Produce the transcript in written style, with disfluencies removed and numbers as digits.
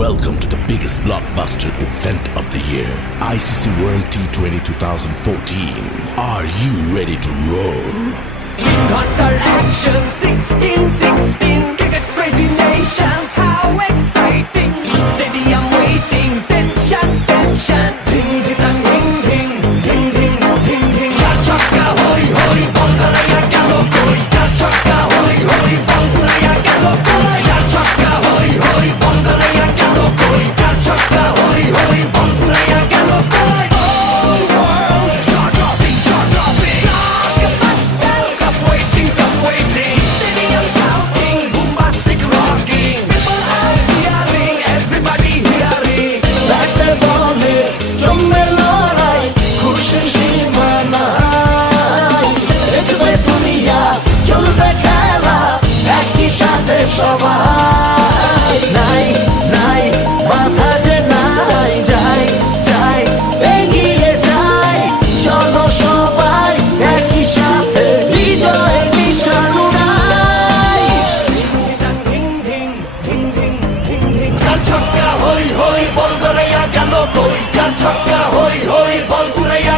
Welcome to the biggest blockbuster event of the year, ICC World T20 2014. Are you ready to roar? Counter action 16-16, cricket crazy nations, how exciting! Stadium waiting, tension, tension. Ding ding ding ding ding ding ding ding. Chakka hoi hoi, Bangalaya galo koi. Chakka hoi hoi, Bangalaya galo koi. Chakka hoi hoi, Bangalaya galo koi. Chakka hoi hoi, Bangalaya galo koi. All world jaw-dropping, jaw-dropping. Blockbuster, cup waiting. Stadium shouting, bombastic rocking. People are cheering, everybody hearing. ব্যাটে বলে জমে লড়াই, খুশির সীমা নাই। দেখবে দুনিয়া, চলবে খেলা, একই সাথে সবাই। নাই নাই বাধা যে নাই, যাই যাই এগিয়ে যাই। চলো সবাই একই সাথে বিজয়ের নিশান উড়াই। Ding ding ding ding ding ding. চার ছক্কা হই হই, বল গড়াইয়া গেল কই। চার ছক্কা হই হই, বল ঘুরাইয়া